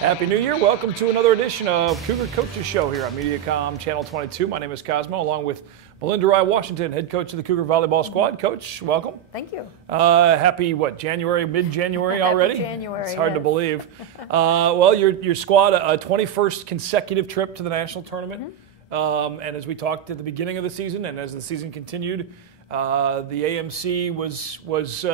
Happy New Year. Welcome to another edition of Cougar Coaches Show here on Mediacom Channel 22. My name is Cosmo, along with Melinda Wrye-Washington, head coach of the Cougar Volleyball squad. Coach, welcome. Thank you. Happy, January, mid-January already? January, It's hard to yes. believe. Well, your squad, a 21st consecutive trip to the national tournament. And as we talked at the beginning of the season and as the season continued, the AMC was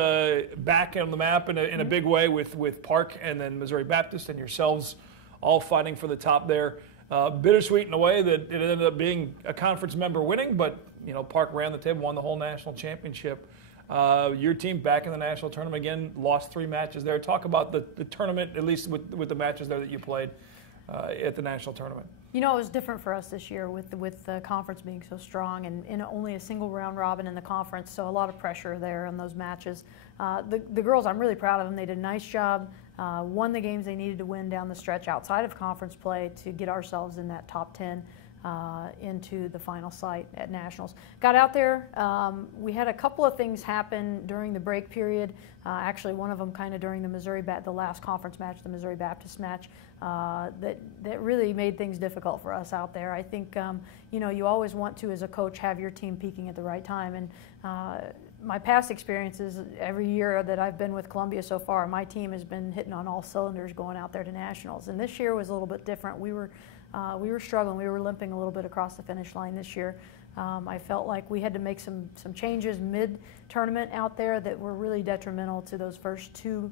back on the map in a big way with Park and then Missouri Baptist and yourselves all fighting for the top there. Bittersweet in a way that it ended up being a conference member winning, but Park ran the table, won the whole national championship. Your team back in the national tournament again, lost 3 matches there. Talk about the tournament, at least with the matches there that you played at the national tournament. It was different for us this year with the conference being so strong and in only a single round robin in the conference, so a lot of pressure there on those matches. The girls, I'm really proud of them. They did a nice job, won the games they needed to win down the stretch outside of conference play to get ourselves in that top 10 into the final site at nationals. Got out there, we had a couple of things happen during the break period. Actually, one of them kind of during the last conference match, the Missouri Baptist match, that really made things difficult for us out there. I think you always want to, as a coach, have your team peaking at the right time. And my past experiences, every year that I've been with Columbia so far, my team has been hitting on all cylinders going out there to nationals. And this year was a little bit different. We were struggling. We were limping a little bit across the finish line this year. I felt like we had to make some changes mid-tournament out there that were really detrimental to those first 2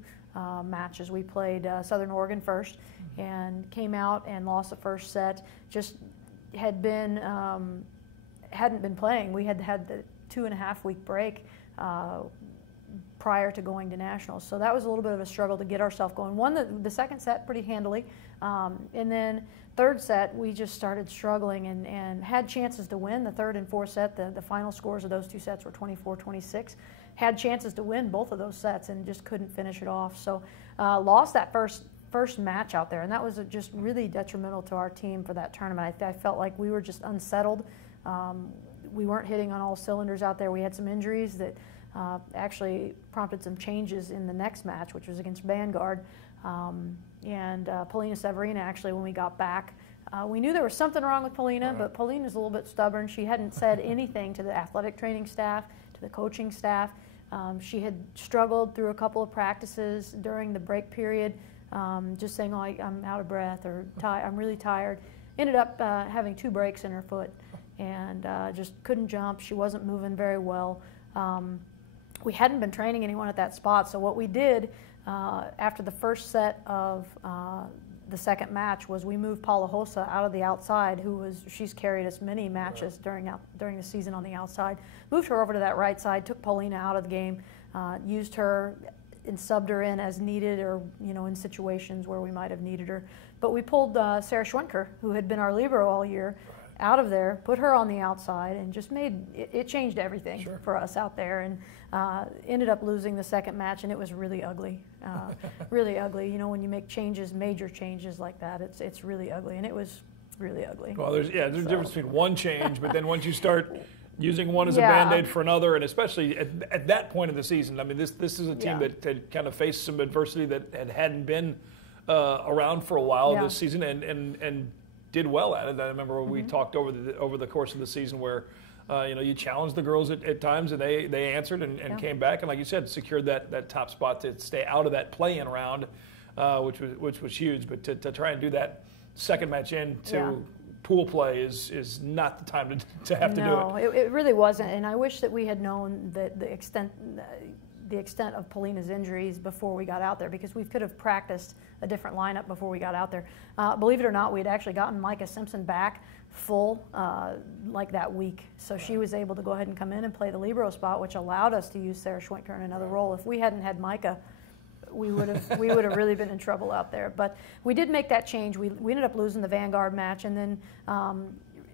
matches. We played Southern Oregon first and came out and lost the first set. Just hadn't been playing. We had the 2.5-week break prior to going to nationals. So that was a little bit of a struggle to get ourselves going. Won the second set pretty handily. And then third set, we just started struggling and had chances to win. The third and fourth set, the final scores of those 2 sets were 24-26. Had chances to win both of those sets and just couldn't finish it off. So lost that first match out there, and that was just really detrimental to our team for that tournament. I felt like we were just unsettled. We weren't hitting on all cylinders out there. We had some injuries that actually prompted some changes in the next match, which was against Vanguard. And Paulina Severina, actually, when we got back, we knew there was something wrong with Paulina, but Paulina's a little bit stubborn. She hadn't said anything to the athletic training staff, to the coaching staff. She had struggled through a couple of practices during the break period, just saying, I'm out of breath or I'm really tired. Ended up having 2 breaks in her foot and just couldn't jump. She wasn't moving very well. We hadn't been training anyone at that spot, so what we did after the first set of the second match was we moved Paula Hossa out of the outside, she's carried us many matches during the season on the outside. Moved her over to that right side, took Paulina out of the game, used her and subbed her in as needed or in situations where we might have needed her. But we pulled Sarah Schwenker, who had been our libero all year, out of there, put her on the outside, and just it changed everything for us out there, and ended up losing the second match, and it was really ugly, really ugly. When you make major changes like that, it's really ugly, and it was really ugly. Well, there's a difference between one change, but then once you start using one as a Band-Aid for another, and especially at that point of the season, I mean, this is a team that had kind of faced some adversity that hadn't been around for a while this season, and did well at it. I remember we talked over the course of the season where you challenged the girls at times, and they answered and came back, and like you said, secured that top spot to stay out of that play-in round, which was huge. But to try and do that second match into pool play is not the time to have to do it. No, it really wasn't, and I wish that we had known the extent of Paulina's injuries before we got out there, because we could have practiced a different lineup before we got out there. Believe it or not, we had actually gotten Micah Simpson back full like that week, so she was able to go ahead and come in and play the libero spot, which allowed us to use Sarah Schwenker in another role. If we hadn't had Micah, we would have really been in trouble out there. But we did make that change. We ended up losing the Vanguard match, and then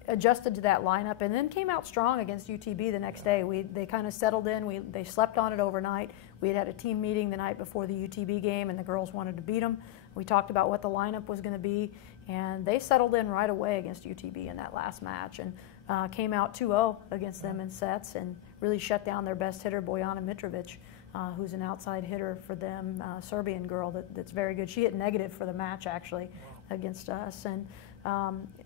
adjusted to that lineup, and then came out strong against UTB the next day. They kind of settled in. They slept on it overnight. We had a team meeting the night before the UTB game, and the girls wanted to beat them. We talked about what the lineup was going to be, and they settled in right away against UTB in that last match. And came out 2-0 against them in sets and really shut down their best hitter, Bojana Mitrovic, who's an outside hitter for them, Serbian girl that's very good. She hit negative for the match, actually, against us, and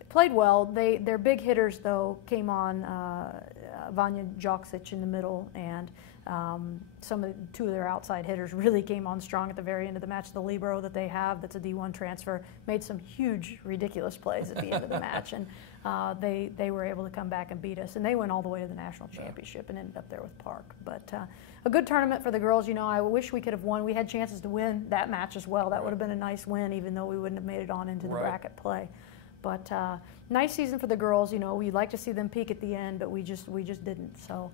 played well. Their big hitters, though, came on Vanja Joksic in the middle, and two of their outside hitters really came on strong at the very end of the match. The libero that they have, that's a D1 transfer, made some huge, ridiculous plays at the end of the match, and they were able to come back and beat us, and they went all the way to the national championship and ended up there with Park. But a good tournament for the girls. You know, I wish we could have won. We had chances to win that match as well. That would have been a nice win, even though we wouldn't have made it on into the bracket play. But nice season for the girls. You know, we'd like to see them peak at the end, but we just didn't. So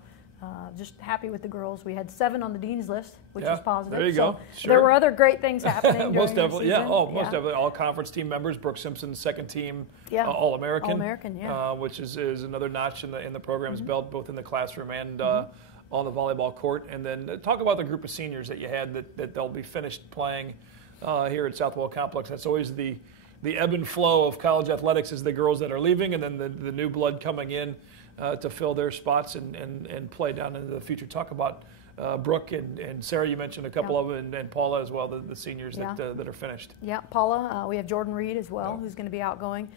just happy with the girls. We had 7 on the dean's list, which was positive. There you go. Sure. There were other great things happening most during definitely, the season. most definitely. All conference team members. Brooke Simpson, second team All-American. All-American, which is another notch in the program's belt, both in the classroom and on the volleyball court. And then talk about the group of seniors that you had that they'll be finished playing here at Southwell Complex. That's always the ebb and flow of college athletics, is the girls that are leaving and then the new blood coming in to fill their spots and play down into the future. Talk about Brooke and Sarah, you mentioned a couple of them, and Paula as well, the seniors that are finished. Yeah, Paula. We have Jordan Reed as well, who's going to be outgoing.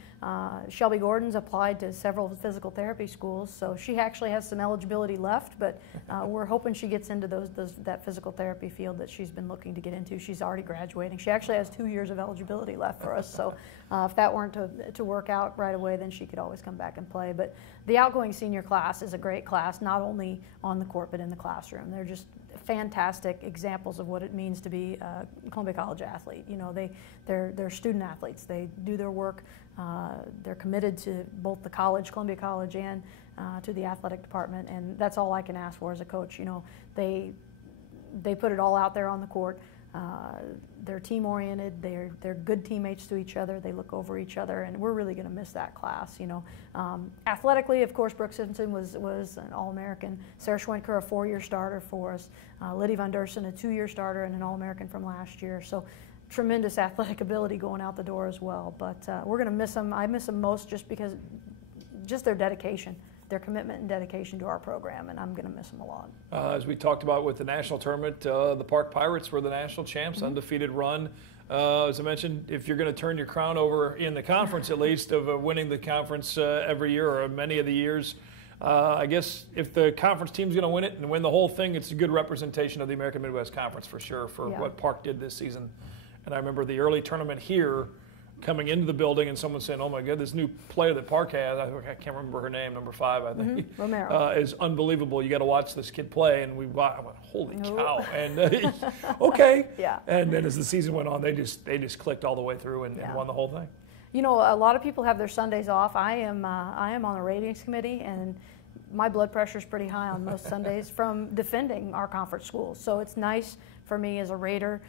Shelby Gordon's applied to several physical therapy schools, so she actually has some eligibility left, but we're hoping she gets into that physical therapy field that she's been looking to get into. She's already graduating. She actually has 2 years of eligibility left for us, so if that weren't to work out right away, then she could always come back and play. But the outgoing senior class is a great class, not only on the court but in the classroom. They're just fantastic examples of what it means to be a Columbia College athlete. You know, they're student athletes. They do their work. They're committed to both the college, Columbia College, and to the athletic department, and that's all I can ask for as a coach. You know, they put it all out there on the court. They're team-oriented. They're good teammates to each other. They look over each other, and we're really going to miss that class. You know, athletically, of course, Brooke Simpson was an All-American. Sarah Schwenker, a 4-year starter for us. Liddy Van Dersen, a 2-year starter and an All-American from last year. So tremendous athletic ability going out the door as well. But we're going to miss them. I miss them most just their dedication. Their commitment and dedication to our program, and I'm going to miss them a lot. As we talked about with the national tournament, the Park Pirates were the national champs, undefeated run. As I mentioned, if you're going to turn your crown over in the conference, at least, of winning the conference every year or many of the years, I guess if the conference team's going to win it and win the whole thing, it's a good representation of the American Midwest Conference for sure for what Park did this season. And I remember the early tournament here, coming into the building and someone saying, "Oh my God, this new player that Park has," I can't remember her name, number 5, I think, Romero, is unbelievable. You got to watch this kid play, and I went, "Holy cow!" And okay, And then as the season went on, they just clicked all the way through and won the whole thing. You know, a lot of people have their Sundays off. I am on the ratings committee, and my blood pressure is pretty high on most Sundays from defending our conference schools. So it's nice for me as a Raider.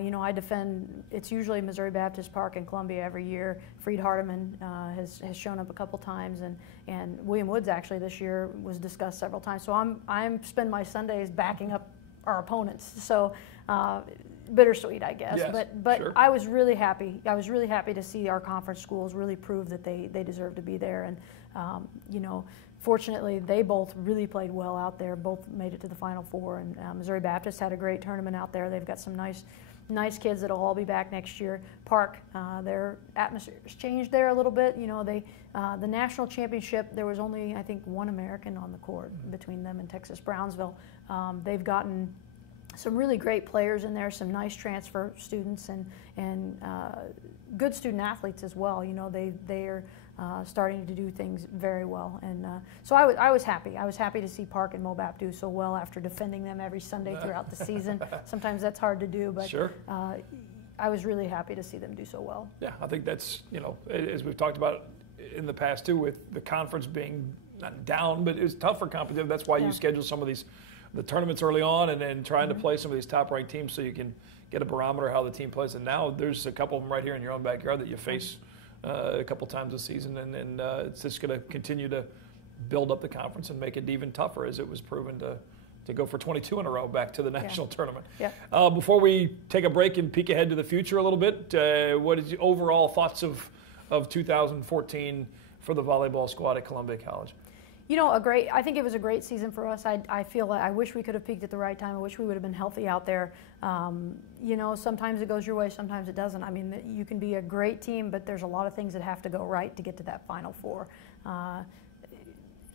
You know, I defend, it's usually Missouri Baptist Park in Columbia every year. Freed Hardeman has shown up a couple times, and William Woods actually this year was discussed several times. So I'm spend my Sundays backing up our opponents. So bittersweet, I guess. Yes, but sure. I was really happy. I was really happy to see our conference schools really prove that they deserve to be there. And you know, fortunately, they both really played well out there. Both made it to the Final Four, and Missouri Baptist had a great tournament out there. They've got some nice kids that'll all be back next year. Park, their atmosphere has changed there a little bit. You know, the national championship, there was only, I think, 1 American on the court between them and Texas Brownsville. They've gotten some really great players in there, some nice transfer students, and good student athletes as well. You know, they are starting to do things very well, and so I was happy. I was happy to see Park and Mobap do so well after defending them every Sunday throughout the season. Sometimes that's hard to do, but sure. I was really happy to see them do so well. Yeah, I think that's, you know, as we've talked about in the past too, with the conference being not down, but it's tough for competitive. That's why you schedule some of the tournaments early on, and then trying to play some of these top-ranked teams so you can get a barometer of how the team plays. And now there's a couple of them right here in your own backyard that you face a couple times this season, and it's just going to continue to build up the conference and make it even tougher, as it was proven to go for 22 in a row back to the national tournament. Yeah. Before we take a break and peek ahead to the future a little bit, what is your overall thoughts of 2014 for the volleyball squad at Columbia College? I think it was a great season for us. I feel like I wish we could have peaked at the right time. I wish we would have been healthy out there. Sometimes it goes your way, sometimes it doesn't. I mean, you can be a great team, but there's a lot of things that have to go right to get to that Final Four.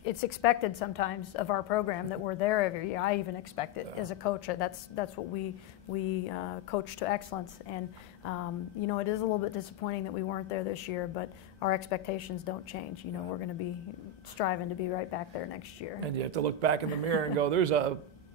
It's expected sometimes of our program that we're there every year. I even expect it as a coach. That's what we coach to excellence. And it is a little bit disappointing that we weren't there this year, but our expectations don't change. We're going to be striving to be right back there next year. And you have to look back in the mirror and go, there's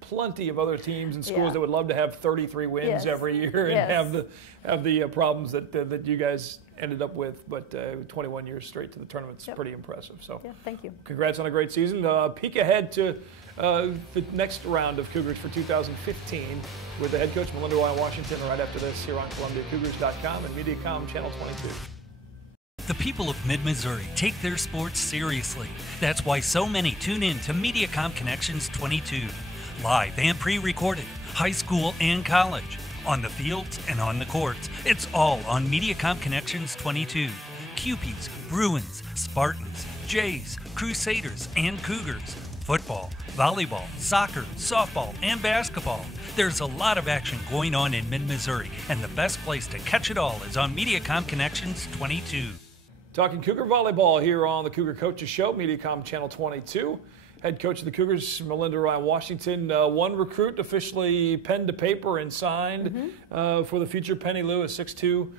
plenty of other teams and schools that would love to have 33 wins every year and have the problems that you guys ended up with, but 21 years straight to the tournament is pretty impressive. So, thank you. Congrats on a great season. Peek ahead to the next round of Cougars for 2015 with the head coach Melinda Wrye-Washington right after this here on ColumbiaCougars.com and MediaCom Channel 22. The people of Mid-Missouri take their sports seriously. That's why so many tune in to MediaCom Connections 22. Live and pre-recorded, high school and college. On the fields and on the courts, it's all on MediaCom Connections 22. Cupies, Bruins, Spartans, Jays, Crusaders, and Cougars. Football, volleyball, soccer, softball, and basketball. There's a lot of action going on in Mid-Missouri, and the best place to catch it all is on MediaCom Connections 22. Talking Cougar volleyball here on the Cougar Coaches Show, MediaCom Channel 22. Head coach of the Cougars, Melinda Wrye-Washington. One recruit officially penned to paper and signed for the future. Penny Lewis, 6'2",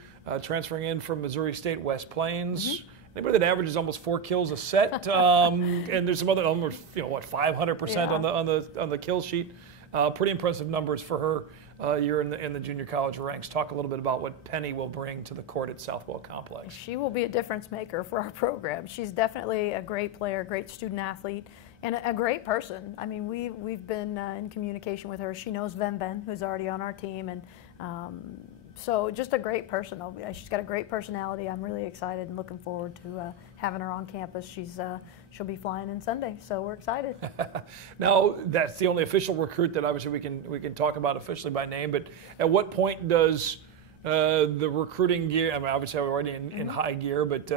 transferring in from Missouri State West Plains. Anybody that averages almost 4 kills a set, and there's some other, 500% on the kill sheet. Pretty impressive numbers for her year in the junior college ranks. Talk a little bit about what Penny will bring to the court at Southwell Complex. She will be a difference maker for our program. She's definitely a great player, great student athlete, and a great person. I mean, we've been in communication with her. She knows Ben, who's already on our team, and so just a great person. She's got a great personality. I'm really excited and looking forward to having her on campus. She'll be flying in Sunday, so we're excited. Now, that's the only official recruit that obviously we can talk about officially by name. But at what point does the recruiting gear? I mean, obviously we're already in high gear, but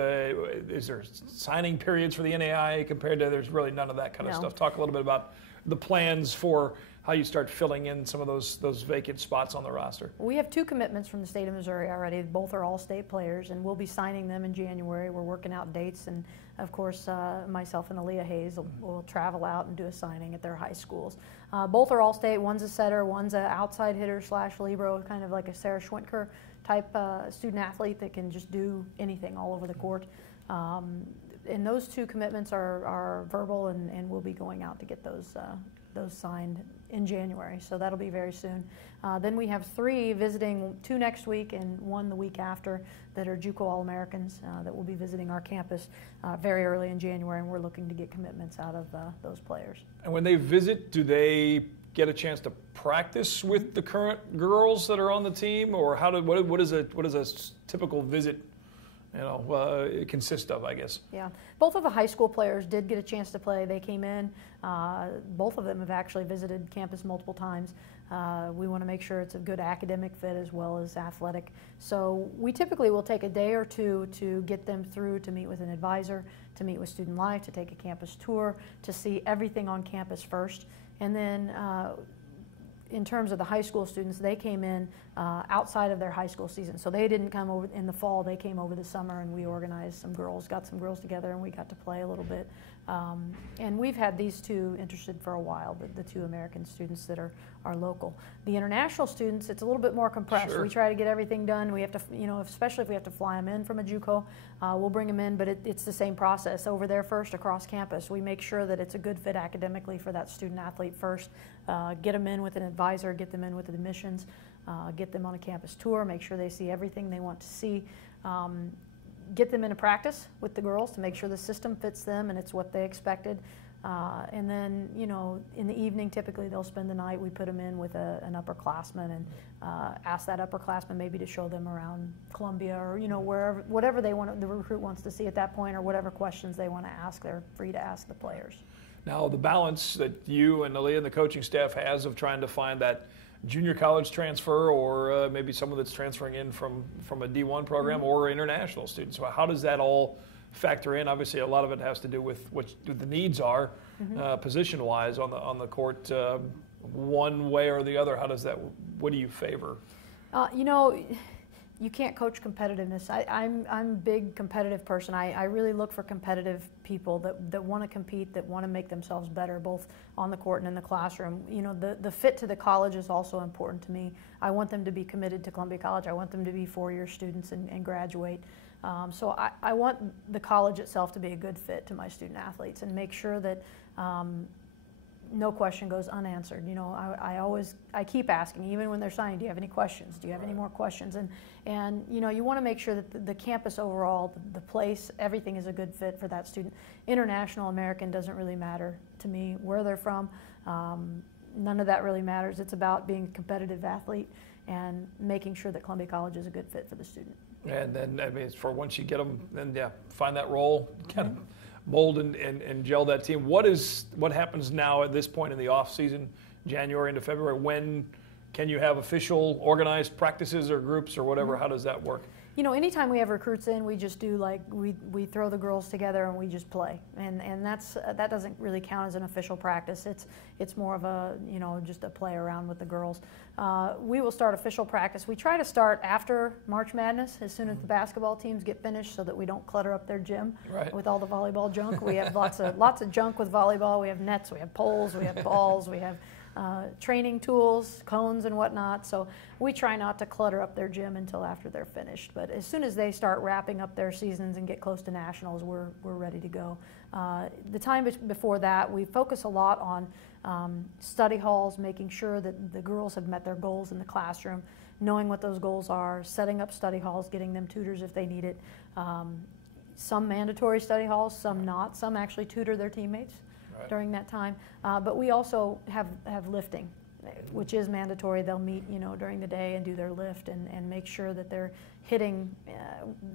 is there signing periods for the NAI compared to? There's really none of that kind of stuff. Talk a little bit about the plans for how you start filling in some of those vacant spots on the roster. We have 2 commitments from the state of Missouri already. Both are all-state players, and we'll be signing them in January. We're working out dates, and of course, myself and Aaliyah Hayes will travel out and do a signing at their high schools. Both are all-state. One's a setter, one's an outside hitter / libero, kind of like a Sarah Schwintker type student athlete that can just do anything all over the court. And those 2 commitments are verbal, and we'll be going out to get those signed in January, so that'll be very soon. Then we have 3 visiting, 2 next week and 1 the week after, that are JUCO All-Americans that will be visiting our campus very early in January, and we're looking to get commitments out of those players. And when they visit, do they get a chance to practice with the current girls that are on the team, or what is a typical visit consist of, I guess? Yeah, both of the high school players did get a chance to play. They came in. Both of them have actually visited campus multiple times. We want to make sure it's a good academic fit as well as athletic. So we typically will take a day or 2 to get them through, to meet with an advisor, to meet with student life, to take a campus tour, to see everything on campus first. And then in terms of the high school students, they came in outside of their high school season. So they didn't come over in the fall, they came over the summer, and we organized got some girls together, and we got to play a little bit. And we've had these 2 interested for a while, the 2 American students that are local. The international students, it's a little bit more compressed. Sure. We try to get everything done. We have to, especially if we have to fly them in from a JUCO, we'll bring them in, but it's the same process. Over there first, across campus, we make sure that it's a good fit academically for that student athlete first. Get them in with an advisor, get them in with admissions, get them on a campus tour, make sure they see everything they want to see. Get them into practice with the girls to make sure the system fits them and it's what they expected. And then, in the evening, typically they'll spend the night. We put them in with an upperclassman and ask that upperclassman maybe to show them around Columbia or, wherever, whatever the recruit wants to see at that point, or whatever questions they want to ask, they're free to ask the players. Now, the balance that you and Aaliyah and the coaching staff has of trying to find that junior college transfer, or maybe someone that's transferring in from a D1 program, or international students. So how does that all factor in? Obviously, a lot of it has to do with what the needs are, position-wise on the court. One way or the other, what do you favor? You can't coach competitiveness. I'm a big competitive person. I really look for competitive people that want to compete, that want to make themselves better, both on the court and in the classroom. The fit to the college is also important to me. I want them to be committed to Columbia College. I want them to be four-year students and graduate. So I want the college itself to be a good fit to my student athletes and make sure that no question goes unanswered. I keep asking, even when they're signing, do you have any questions? Do you have any more questions? And you want to make sure that the campus overall, the place, everything is a good fit for that student. International, American doesn't really matter to me where they're from. None of that really matters. It's about being a competitive athlete and making sure that Columbia College is a good fit for the student. And then, it's for once you get them, then find that role, kind of mold and gel that team. What happens now at this point in the off season, January into February? When can you have official organized practices or groups or whatever? How does that work? Anytime we have recruits in, we just do we throw the girls together and we just play, and that doesn't really count as an official practice. It's more of a just a play around with the girls. We will start official practice. We try to start after March Madness, as soon as the basketball teams get finished, so that we don't clutter up their gym with all the volleyball junk. We have lots of junk with volleyball. We have nets, we have poles, we have balls, we have training tools, cones and whatnot. So we try not to clutter up their gym until after they're finished. But as soon as they start wrapping up their seasons and get close to nationals, we're ready to go. The time before that, we focus a lot on study halls, making sure that the girls have met their goals in the classroom, knowing what those goals are, setting up study halls, getting them tutors if they need it. Some mandatory study halls, some not. Some actually tutor their teammates during that time. But we also have lifting, which is mandatory. They'll meet during the day and do their lift and make sure that they're hitting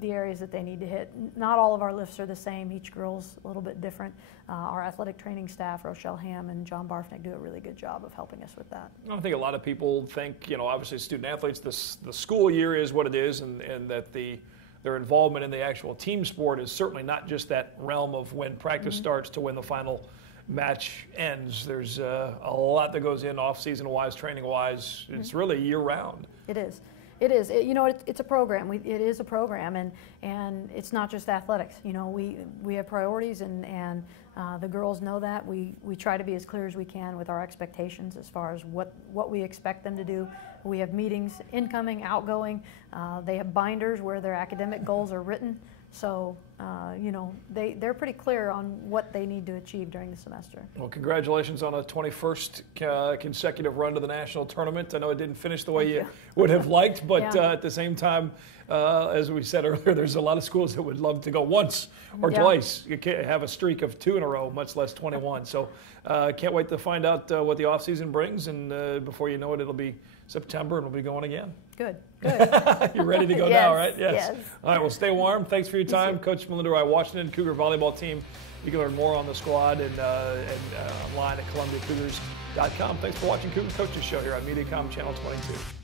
the areas that they need to hit. Not all of our lifts are the same. Each girl's a little bit different. Our athletic training staff, Rochelle Ham and John Barfnick, do a really good job of helping us with that. I think a lot of people think, obviously student athletes, the school year is what it is, and that their involvement in the actual team sport is certainly not just that realm of when practice starts to when the final match ends. There's a lot that goes in off-season wise, training wise. It's really year round. It is. It is. It's a program. It is a program, and it's not just athletics. We have priorities, and the girls know that. We try to be as clear as we can with our expectations as far as what we expect them to do. We have meetings, incoming, outgoing. They have binders where their academic goals are written. So, they're pretty clear on what they need to achieve during the semester. Well, congratulations on a 21st consecutive run to the national tournament. I know it didn't finish the way you would have liked, but at the same time, as we said earlier, there's a lot of schools that would love to go once or twice. You can't have a streak of 2 in a row, much less 21. So can't wait to find out what the offseason brings, and before you know it, it'll be September and we'll be going again. Good. You're ready to go now, right? Yes. All right, well, stay warm. Thanks for your time. Coach Melinda Wrye-Washington, Cougar volleyball team. You can learn more on the squad and online at ColumbiaCougars.com. Thanks for watching Cougar Coaches Show here on Mediacom Channel 22.